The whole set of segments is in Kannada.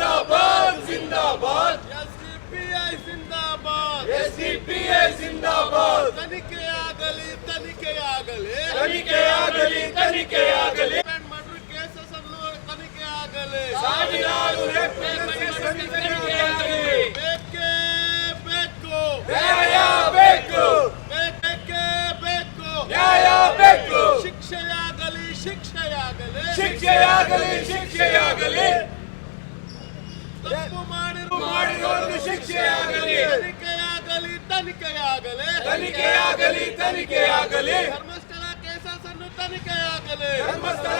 ಜಿಂದಾಬಾದ್ ಜಿಂದಾಬಾದ್ ಎಸ್ಡಿಪಿಐ ಜಿಂದಾಬಾದ್ ಎಸ್ಡಿಪಿಐ ಜಿಂದಾಬಾದ್ ತನಿಖೆಯಾಗಲಿ ತಪ್ಪು ಮಾಡಿರೋದು ಶಿಕ್ಷೆಯಾಗಲಿ. ತನಿಖೆಯಾಗಲಿ ತನಿಖೆಯಾಗಲಿ. ತನಿಖೆಯಾಗಲಿ ತನಿಖೆಯಾಗಲಿ. ಧರ್ಮಸ್ಥಳ ಕೇಸಸ್ ಅನ್ನು ತನಿಖೆಯಾಗಲಿ. ಧರ್ಮಸ್ಥಳ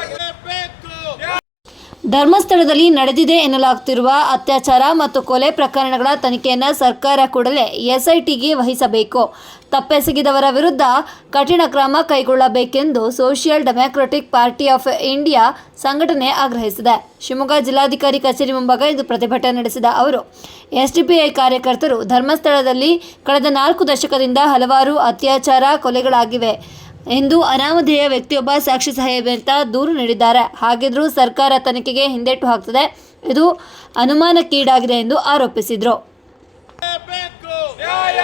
ಧರ್ಮಸ್ಥಳದಲ್ಲಿ ನಡೆದಿದೆ ಎನ್ನಲಾಗುತ್ತಿರುವ ಅತ್ಯಾಚಾರ ಮತ್ತು ಕೊಲೆ ಪ್ರಕರಣಗಳ ತನಿಖೆಯನ್ನು ಸರ್ಕಾರ ಕೂಡಲೇ ಎಸ್ಐಟಿಗೆ ವಹಿಸಬೇಕು. ತಪ್ಪೆಸಗಿದವರ ವಿರುದ್ಧ ಕಠಿಣ ಕ್ರಮ ಕೈಗೊಳ್ಳಬೇಕೆಂದು social democratic party of India ಸಂಘಟನೆ ಆಗ್ರಹಿಸಿದೆ. ಶಿವಮೊಗ್ಗ ಜಿಲ್ಲಾಧಿಕಾರಿ ಕಚೇರಿ ಮುಂಭಾಗ ಇಂದು ಪ್ರತಿಭಟನೆ ನಡೆಸಿದ ಅವರು, ಎಸ್ಡಿಪಿಐ ಕಾರ್ಯಕರ್ತರು ಧರ್ಮಸ್ಥಳದಲ್ಲಿ ಕಳೆದ ನಾಲ್ಕು ದಶಕದಿಂದ ಹಲವಾರು ಅತ್ಯಾಚಾರ, ಕೊಲೆಗಳಾಗಿವೆ. ಎಂದು ಅನಾಮಧೇಯ ವ್ಯಕ್ತಿಯೊಬ್ಬ ಸಾಕ್ಷಿ ಸಾಹೇಬ್ ಅಂತ ದೂರು ನೀಡಿದ್ದಾರೆ. ಹಾಗಿದ್ರೂ ಸರ್ಕಾರ ತನಿಖೆಗೆ ಹಿಂದೇಟು ಹಾಕ್ತದೆ. ಇದು ಅನುಮಾನಕ್ಕೀಡಾಗಿದೆ ಎಂದು ಆರೋಪಿಸಿದರು. ಬೇಕು. ನ್ಯಾಯ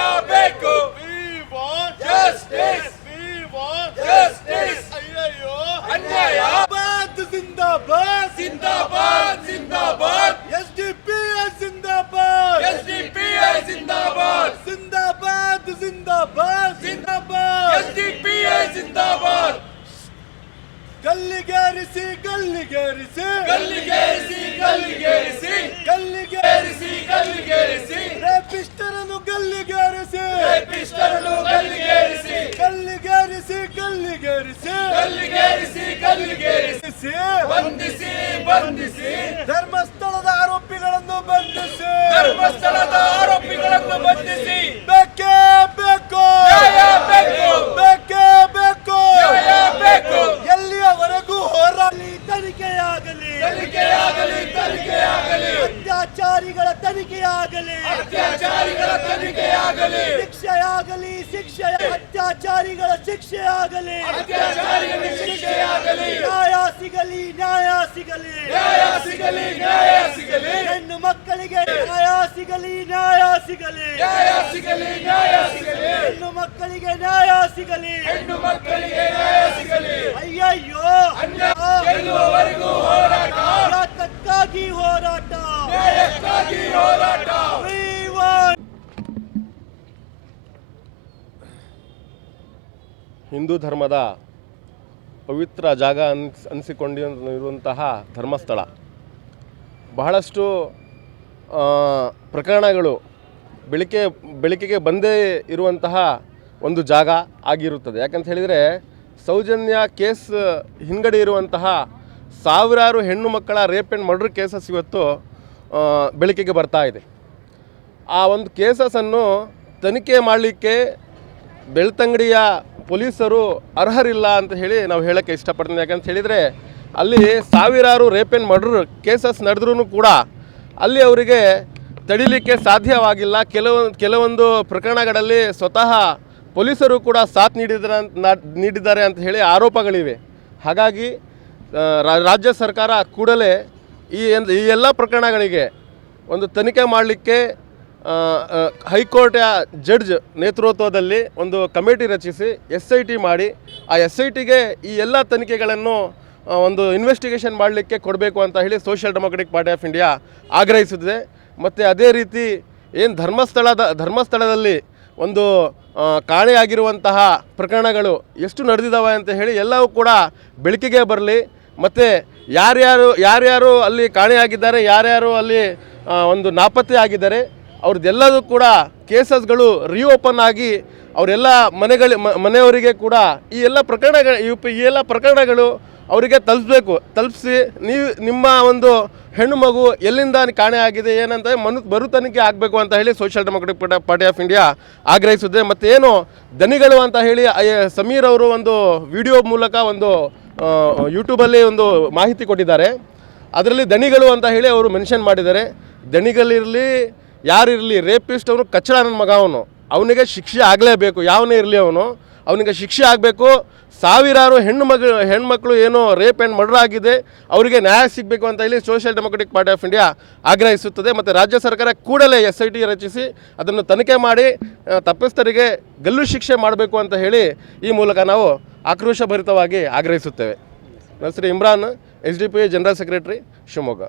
ಜಿಂದಾಬಾದ್. ಗಲ್ಲಿಗೇರಿಸಿ ಗಲ್ಲಿಗೇರಿಸಿ ಗಲ್ಲಿಗೇರಿಸಿ ಗಲ್ಲಿಗೇರಿಸಿ ಗಲ್ಲಿಗೇರಿಸಿ ಗಲ್ಲಿಗೇರಿಸಿ ರೇಪಿಸ್ಟರನ್ನು ಗಲ್ಲಿಗೇರಿಸಿ ರೇಪಿಸ್ಟರನ್ನು ಗಲ್ಲಿಗೇರಿಸಿ ಗಲ್ಲಿಗೇರಿಸಿ ಗಲ್ಲಿಗೇರಿಸಿ ಗಲ್ಲಿಗೇರಿಸಿ ಗಲ್ಲಿಗೇರಿಸಿ ಬಂಧಿಸಿ ಬಂಧಿಸಿ. ಧರ್ಮಸ್ಥಳದ ಆರೋಪಿಗಳನ್ನು ಬಂಧಿಸಿ. ಧರ್ಮಸ್ಥಳದ ತನಿಖೆಯಾಗಲಿ ಅತ್ಯಾಚಾರಿಗಳ ತನಿಖೆಯಾಗಲಿ ಶಿಕ್ಷೆಯಾಗಲಿ ಶಿಕ್ಷೆ ಅತ್ಯಾಚಾರಿಗಳ ಶಿಕ್ಷೆಯಾಗಲಿ ಅತ್ಯಾಚಾರಿಗಳಿಗೆ ಶಿಕ್ಷೆಯಾಗಲಿ ನ್ಯಾಯ ಸಿಗಲಿ ನ್ಯಾಯ ಸಿಗಲಿ. ನ್ಯಾಯ ಸಿಗಲಿ ನ್ಯಾಯ ಸಿಗಲಿ. ಹೆಣ್ಣು ಮಕ್ಕಳಿಗೆ ನ್ಯಾಯ ಸಿಗಲಿ ನ್ಯಾಯ ಸಿಗಲಿ. ನ್ಯಾಯ ಸಿಗಲಿ ನ್ಯಾಯ ಸಿಗಲಿ. ಹೆಣ್ಣು ಮಕ್ಕಳಿಗೆ ನ್ಯಾಯ ಸಿಗಲಿ. ಹೆಣ್ಣು ಮಕ್ಕಳಿಗೆ ಹಿಂದೂ ಧರ್ಮದ ಪವಿತ್ರ ಜಾಗ ಅನ್ಸ್, ಅನಿಸಿಕೊಂಡಿರುವಂತಹ ಧರ್ಮಸ್ಥಳ. ಬಹಳಷ್ಟು ಪ್ರಕರಣಗಳು ಬೆಳಿಗ್ಗೆ ಬೆಳಕಿಗೆ ಬಂದೇ ಇರುವಂತಹ ಒಂದು ಜಾಗ ಆಗಿರುತ್ತದೆ. ಯಾಕಂತ ಹೇಳಿದರೆ, ಸೌಜನ್ಯ ಕೇಸ್ ಹಿಂಗಡೆ ಇರುವಂತಹ ಸಾವಿರಾರು ಹೆಣ್ಣು ಮಕ್ಕಳ ರೇಪ್ ಆ್ಯಂಡ್ ಮರ್ಡರ್ ಕೇಸಸ್ ಇವತ್ತು ಬೆಳಕಿಗೆ ಬರ್ತಾ ಇದೆ. ಆ ಒಂದು ಕೇಸಸನ್ನು ತನಿಖೆ ಮಾಡಲಿಕ್ಕೆ ಬೆಳ್ತಂಗಡಿಯ ಪೊಲೀಸರು ಅರ್ಹರಿಲ್ಲ ಅಂತ ಹೇಳಿ ನಾವು ಹೇಳೋಕ್ಕೆ ಇಷ್ಟಪಡ್ತೀನಿ. ಯಾಕಂತ ಹೇಳಿದರೆ ಅಲ್ಲಿ ಸಾವಿರಾರು ರೇಪ್ ಆ್ಯಂಡ್ ಮರ್ಡರ್ ಕೇಸಸ್ ನಡೆದ್ರೂ ಕೂಡ ಅಲ್ಲಿ ಅವರಿಗೆ ತಡಿಲಿಕ್ಕೆ ಸಾಧ್ಯವಾಗಿಲ್ಲ. ಕೆಲವೊಂದು ಕೆಲವೊಂದು ಪ್ರಕರಣಗಳಲ್ಲಿ ಸ್ವತಃ ಪೊಲೀಸರು ಕೂಡ ಸಾಥ್ ನೀಡಿದ್ರ ನೀಡಿದ್ದಾರೆ ಅಂತ ಹೇಳಿ ಆರೋಪಗಳಿವೆ. ಹಾಗಾಗಿ ರಾಜ್ಯ ಸರ್ಕಾರ ಕೂಡಲೇ ಈ ಎಲ್ಲ ಪ್ರಕರಣಗಳಿಗೆ ಒಂದು ತನಿಖೆ ಮಾಡಲಿಕ್ಕೆ ಹೈಕೋರ್ಟ್ಯ ಜಡ್ಜ್ ನೇತೃತ್ವದಲ್ಲಿ ಒಂದು ಕಮಿಟಿ ರಚಿಸಿ ಎಸ್ ಐ ಟಿ ಮಾಡಿ, ಆ ಎಸ್ ಐ ಟಿಗೆ ಈ ಎಲ್ಲ ತನಿಖೆಗಳನ್ನು ಒಂದು ಇನ್ವೆಸ್ಟಿಗೇಷನ್ ಮಾಡಲಿಕ್ಕೆ ಕೊಡಬೇಕು ಅಂತ ಹೇಳಿ social democratic party of India ಆಗ್ರಹಿಸುತ್ತಿದೆ ಮತ್ತು ಅದೇ ರೀತಿ ಏನು ಧರ್ಮಸ್ಥಳದ, ಧರ್ಮಸ್ಥಳದಲ್ಲಿ ಒಂದು ಕಾಣೆಯಾಗಿರುವಂತಹ ಪ್ರಕರಣಗಳು ಎಷ್ಟು ನಡೆದಿದ್ದಾವೆ ಅಂತ ಹೇಳಿ ಎಲ್ಲವೂ ಕೂಡ ಬೆಳಕಿಗೆ ಬರಲಿ. ಮತ್ತು ಯಾರ್ಯಾರು ಯಾರ್ಯಾರು ಅಲ್ಲಿ ಕಾಣೆಯಾಗಿದ್ದಾರೆ ಯಾರ್ಯಾರು ಅಲ್ಲಿ ಒಂದು ನಾಪತ್ತೆ ಆಗಿದ್ದಾರೆ ಅವ್ರದ್ದೆಲ್ಲದೂ ಕೂಡ ಕೇಸಸ್ಗಳು ರಿಓಪನ್ ಆಗಿ ಅವರೆಲ್ಲ ಮನೆಗಳ ಮನೆಯವರಿಗೆ ಕೂಡ ಈ ಎಲ್ಲ ಪ್ರಕರಣಗಳು, ಈ ಎಲ್ಲ ಪ್ರಕರಣಗಳು ಅವರಿಗೆ ತಲುಪಬೇಕು ತಲುಪಿಸಿ ನೀವು, ನಿಮ್ಮ ಒಂದು ಹೆಣ್ಣು ಮಗು ಎಲ್ಲಿಂದ ಕಾಣೆ ಆಗಿದೆ, ಏನಂತ ಮನು ಬರು ತನಿಖೆ ಆಗಬೇಕು ಅಂತ ಹೇಳಿ social democratic party of India ಆಗ್ರಹಿಸುತ್ತೆ. ಮತ್ತು ಏನು ದನಿಗಳು ಅಂತ ಹೇಳಿ ಸಮೀರ್ ಅವರು ಒಂದು ವಿಡಿಯೋ ಮೂಲಕ ಒಂದು ಯೂಟ್ಯೂಬಲ್ಲಿ ಒಂದು ಮಾಹಿತಿ ಕೊಟ್ಟಿದ್ದಾರೆ. ಅದರಲ್ಲಿ ದಣಿಗಳು ಅಂತ ಹೇಳಿ ಅವರು ಮೆನ್ಷನ್ ಮಾಡಿದ್ದಾರೆ. ದಣಿಗಳಿರಲಿ ಯಾರಿರಲಿ ರೇಪಿಸ್ಟ್ ಅವನು ಕಚ್ಚಡ ನನ್ನ ಮಗ ಅವನು. ಅವನಿಗೆ ಶಿಕ್ಷೆ ಆಗಲೇಬೇಕು, ಯಾವನೇ ಇರಲಿ ಅವನು. ಅವನಿಗೆ ಶಿಕ್ಷೆ ಆಗಬೇಕು, ಸಾವಿರಾರು ಹೆಣ್ಣು ಮಗಳು ಹೆಣ್ಮಕ್ಳು ಏನು ರೇಪ್ ಆ್ಯಂಡ್ ಮರ್ಡರ್ ಆಗಿದೆ, ಅವರಿಗೆ ನ್ಯಾಯ ಸಿಗಬೇಕು ಅಂತ ಹೇಳಿ social democratic party of India ಆಗ್ರಹಿಸುತ್ತದೆ ಮತ್ತು ರಾಜ್ಯ ಸರ್ಕಾರ ಕೂಡಲೇ ಎಸ್ ಐ ಟಿ ರಚಿಸಿ ಅದನ್ನು ತನಿಖೆ ಮಾಡಿ ತಪ್ಪಿಸ್ತರಿಗೆ ಗಲ್ಲು ಶಿಕ್ಷೆ ಮಾಡಬೇಕು ಅಂತ ಹೇಳಿ ಈ ಮೂಲಕ ನಾವು ಆಕ್ರೋಶಭರಿತವಾಗಿ ಆಗ್ರಹಿಸುತ್ತೇವೆ. ನನ್ನ Imran S D P general secretary Shivamogga.